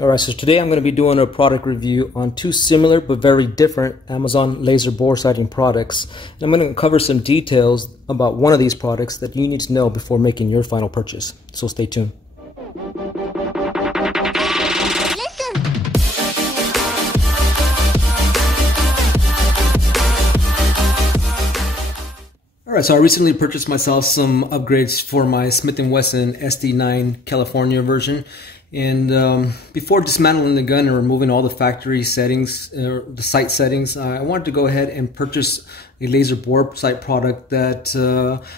Alright, so today I'm going to be doing a product review on two similar but very different Amazon laser bore sighting products. And I'm going to cover some details about one of these products that you need to know before making your final purchase. So stay tuned. Alright, so I recently purchased myself some upgrades for my Smith & Wesson SD9 California version. And before dismantling the gun and removing all the factory settings, the sight settings, I wanted to go ahead and purchase a laser bore sight product that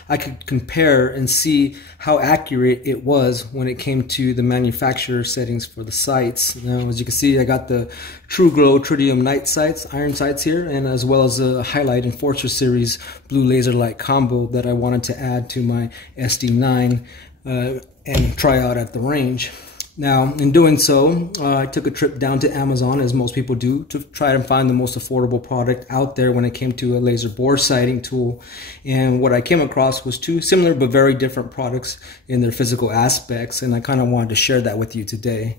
I could compare and see how accurate it was when it came to the manufacturer settings for the sights. Now, as you can see, I got the TRUGLO Tritium night sights, iron sights here, and as well as a HILIGHT Enforcer series blue laser light combo that I wanted to add to my SD9 and try out at the range. Now, in doing so, I took a trip down to Amazon, as most people do, to try to find the most affordable product out there when it came to a laser bore sighting tool. And what I came across was two similar but very different products in their physical aspects, and I kind of wanted to share that with you today.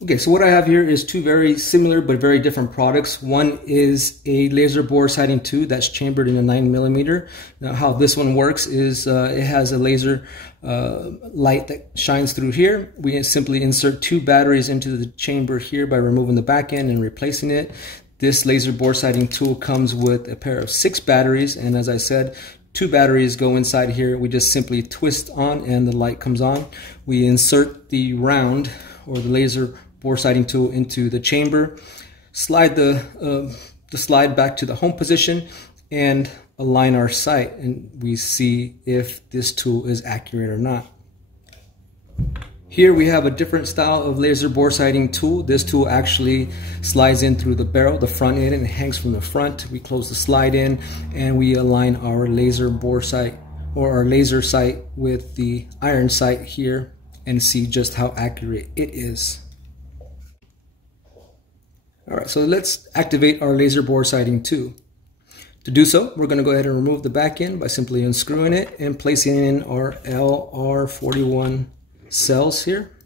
Okay, so what I have here is two very similar but very different products. One is a laser bore sighting tool that's chambered in a 9mm. Now, how this one works is it has a laser light that shines through here. We simply insert two batteries into the chamber here by removing the back end and replacing it. This laser bore sighting tool comes with a pair of 6 batteries, and as I said, 2 batteries go inside here. We just simply twist on and the light comes on. We insert the round or the laser bore sighting tool into the chamber, slide the slide back to the home position, and align our sight, and we see if this tool is accurate or not. Here we have a different style of laser bore sighting tool. This tool actually slides in through the barrel, the front end, and it hangs from the front. We close the slide in and we align our laser bore sight or our laser sight with the iron sight here and see just how accurate it is. Alright, so let's activate our laser bore sighting tool. To do so, we're going to go ahead and remove the back end by simply unscrewing it and placing in our LR41 cells here.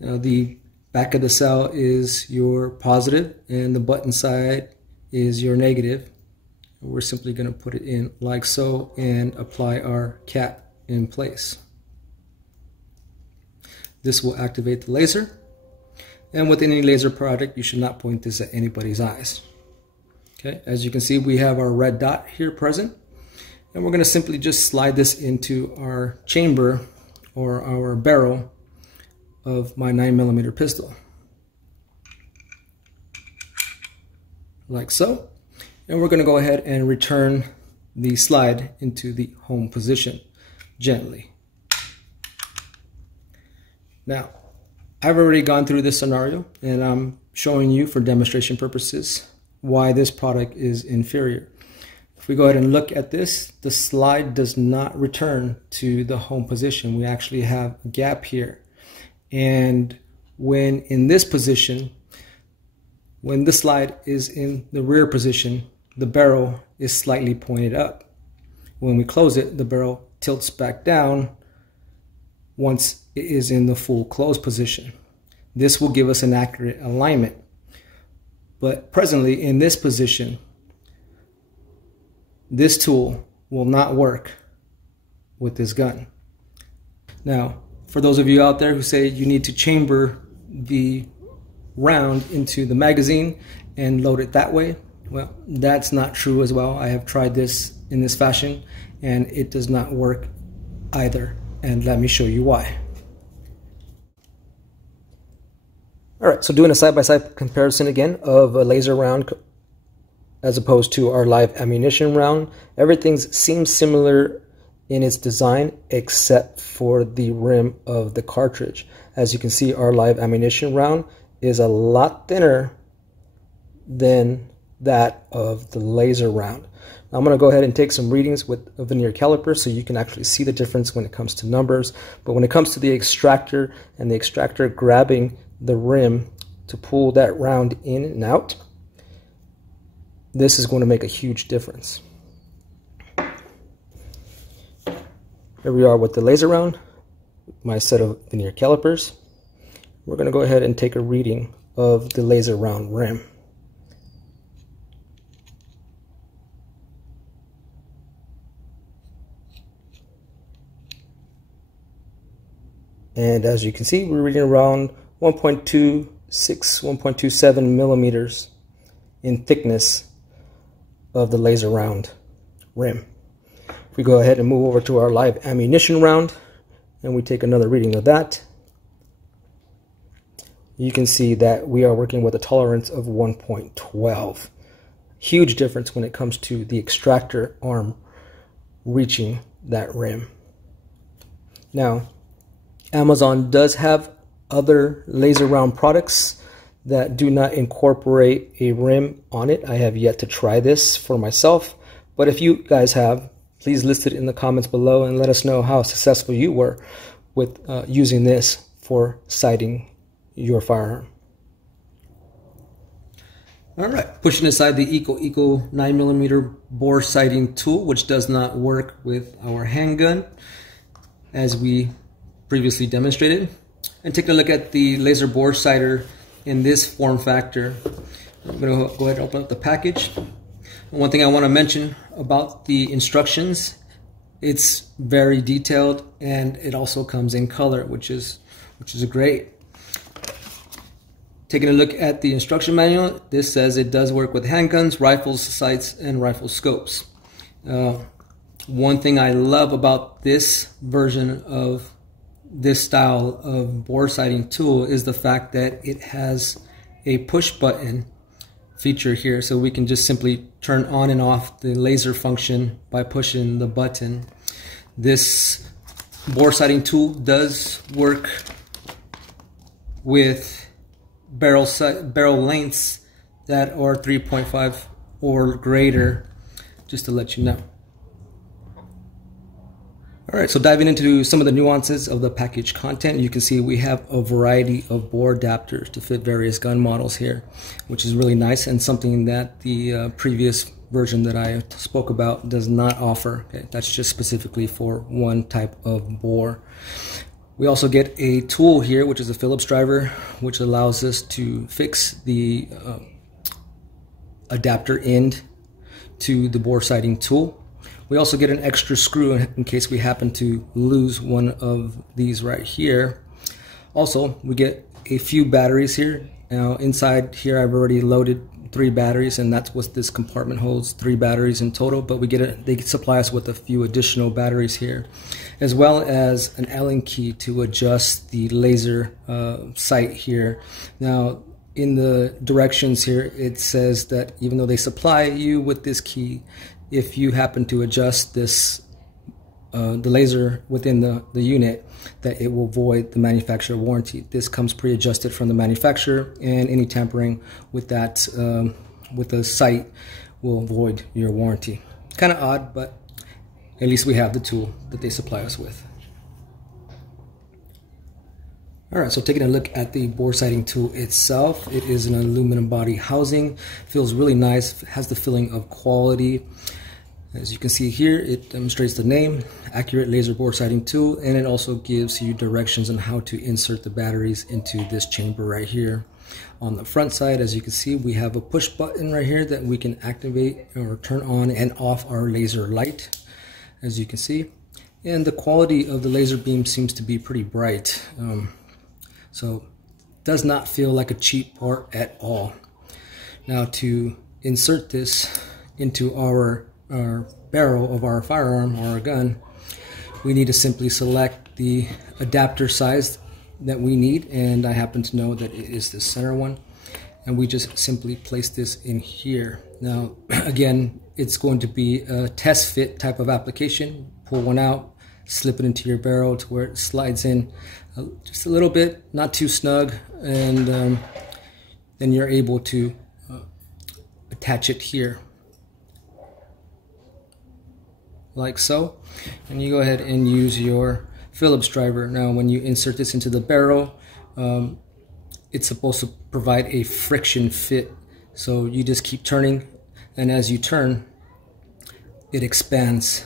Now, the back of the cell is your positive and the button side is your negative. We're simply going to put it in like so and apply our cap in place. This will activate the laser. And with any laser product, you should not point this at anybody's eyes. Okay, as you can see, we have our red dot here present, and we're going to simply just slide this into our chamber or our barrel of my 9mm pistol, like so. And we're going to go ahead and return the slide into the home position gently. Now, I've already gone through this scenario, and I'm showing you for demonstration purposes why this product is inferior. If we go ahead and look at this, the slide does not return to the home position. We actually have a gap here. And when in this position, when the slide is in the rear position, the barrel is slightly pointed up. When we close it, the barrel tilts back down once it is in the full closed position. This will give us an accurate alignment. But presently in this position, this tool will not work with this gun. Now, for those of you out there who say you need to chamber the round into the magazine and load it that way, well, that's not true as well. I have tried this in this fashion and it does not work either. And let me show you why. Alright, so doing a side-by-side comparison again of a laser round as opposed to our live ammunition round. Everything seems similar in its design except for the rim of the cartridge. As you can see, our live ammunition round is a lot thinner than that of the laser round. Now, I'm going to go ahead and take some readings with a vernier caliper so you can actually see the difference when it comes to numbers. But when it comes to the extractor and the extractor grabbing the rim to pull that round in and out, this is going to make a huge difference. Here we are with the laser round, my set of vernier calipers. we're going to go ahead and take a reading of the laser round rim. And as you can see, we're reading around 1.26, 1.27 millimeters in thickness of the laser round rim. If we go ahead and move over to our live ammunition round and we take another reading of that, you can see that we are working with a tolerance of 1.12. Huge difference when it comes to the extractor arm reaching that rim. Now, Amazon does have other laser round products that do not incorporate a rim on it. I have yet to try this for myself, but if you guys have, please list it in the comments below and let us know how successful you were with using this for sighting your firearm. All right, pushing aside the Eco 9mm bore sighting tool, which does not work with our handgun, as we previously demonstrated, and take a look at the laser bore sighter in this form factor. I'm going to go ahead and open up the package. One thing I want to mention about the instructions, it's very detailed and it also comes in color, which is great. Taking a look at the instruction manual, this says it does work with handguns, rifles, sights, and rifle scopes. One thing I love about this version of this style of bore sighting tool is the fact that it has a push button feature here, so we can just simply turn on and off the laser function by pushing the button. This bore sighting tool does work with barrel lengths that are 3.5 or greater, just to let you know. Alright, so diving into some of the nuances of the package content, you can see we have a variety of bore adapters to fit various gun models here, which is really nice and something that the previous version that I spoke about does not offer. Okay, that's just specifically for one type of bore. We also get a tool here, which is a Phillips driver, which allows us to fix the adapter end to the bore sighting tool. We also get an extra screw in case we happen to lose one of these right here. Also, we get a few batteries here. Now inside here I've already loaded 3 batteries, and that's what this compartment holds, 3 batteries in total, but they supply us with a few additional batteries here, as well as an Allen key to adjust the laser sight here. Now in the directions here it says that even though they supply you with this key, if you happen to adjust this the laser within the unit, that it will void the manufacturer warranty. This comes pre-adjusted from the manufacturer, and any tampering with that with the sight will void your warranty. Kind of odd, but at least we have the tool that they supply us with. Alright, so taking a look at the bore sighting tool itself, it is an aluminum body housing. Feels really nice, has the feeling of quality. As you can see here, it demonstrates the name, Accurate Laser Bore Sighting Tool, and it also gives you directions on how to insert the batteries into this chamber right here. On the front side, as you can see, we have a push button right here that we can activate or turn on and off our laser light, as you can see. And the quality of the laser beam seems to be pretty bright. So does not feel like a cheap part at all. Now to insert this into our barrel of our firearm or our gun, we need to simply select the adapter size that we need, and I happen to know that it is the center one, and we just simply place this in here. Now again, it's going to be a test fit type of application. Pull one out, slip it into your barrel to where it slides in just a little bit, not too snug, and then you're able to attach it here like so, and you go ahead and use your Phillips driver. Now when you insert this into the barrel, it's supposed to provide a friction fit, so you just keep turning, and as you turn it expands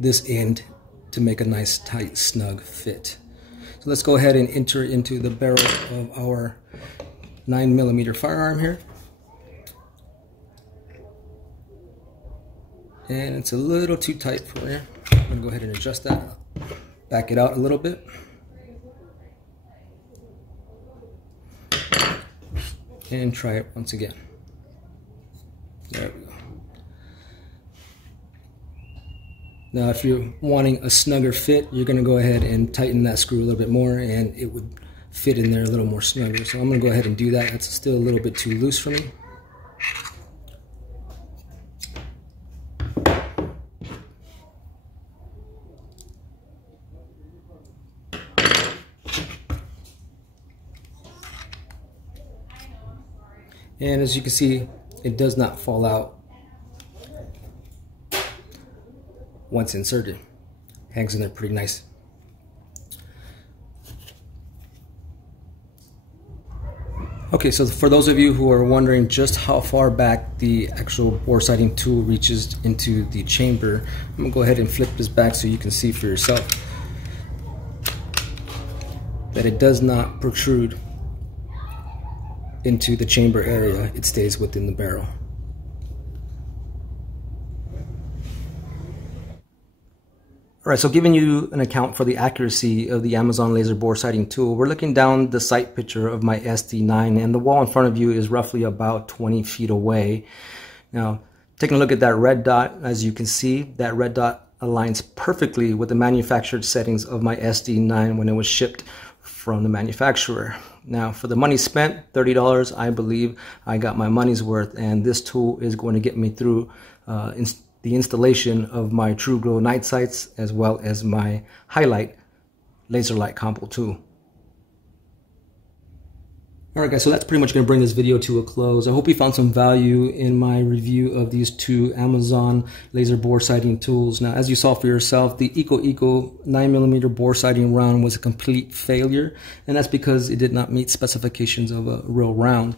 this end to make a nice tight snug fit. So let's go ahead and enter it into the barrel of our 9mm firearm here. And it's a little too tight for you. I'm gonna go ahead and adjust that. Back it out a little bit. And try it once again. There we go. Now if you're wanting a snugger fit, you're going to go ahead and tighten that screw a little bit more and it would fit in there a little more snugger. So I'm going to go ahead and do that. That's still a little bit too loose for me. And as you can see, it does not fall out once inserted. Hangs in there pretty nice. Okay, so for those of you who are wondering just how far back the actual bore sighting tool reaches into the chamber, I'm going to go ahead and flip this back so you can see for yourself that it does not protrude into the chamber area. It stays within the barrel. Alright, so giving you an account for the accuracy of the Amazon laser bore sighting tool, we're looking down the sight picture of my SD9 and the wall in front of you is roughly about 20 feet away. Now, taking a look at that red dot, as you can see, that red dot aligns perfectly with the manufactured settings of my SD9 when it was shipped from the manufacturer. Now, for the money spent, $30, I believe I got my money's worth, and this tool is going to get me through the installation of my TRUGLO night sights as well as my HILIGHT laser light combo tool. Alright guys, so that's pretty much going to bring this video to a close. I hope you found some value in my review of these two Amazon laser bore sighting tools. Now, as you saw for yourself, the Eco 9mm bore sighting round was a complete failure, and that's because it did not meet specifications of a real round.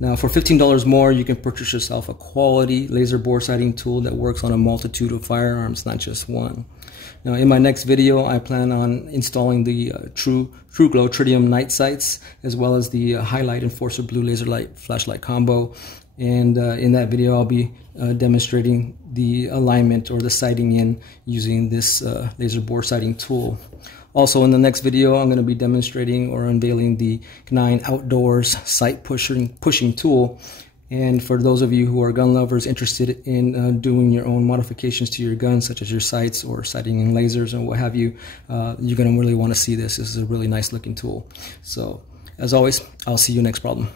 Now, for $15 more, you can purchase yourself a quality laser bore sighting tool that works on a multitude of firearms, not just one. Now, in my next video, I plan on installing the TRUGLO Tritium night sights, as well as the HILIGHT Enforcer Blue laser light flashlight combo. And in that video, I'll be demonstrating the alignment or the sighting in using this laser bore sighting tool. Also, in the next video, I'm going to be demonstrating or unveiling the KNINE Outdoors sight pushing tool. And for those of you who are gun lovers interested in doing your own modifications to your gun, such as your sights or sighting in lasers and what have you, you're going to really want to see this. This is a really nice looking tool. So, as always, I'll see you next problem.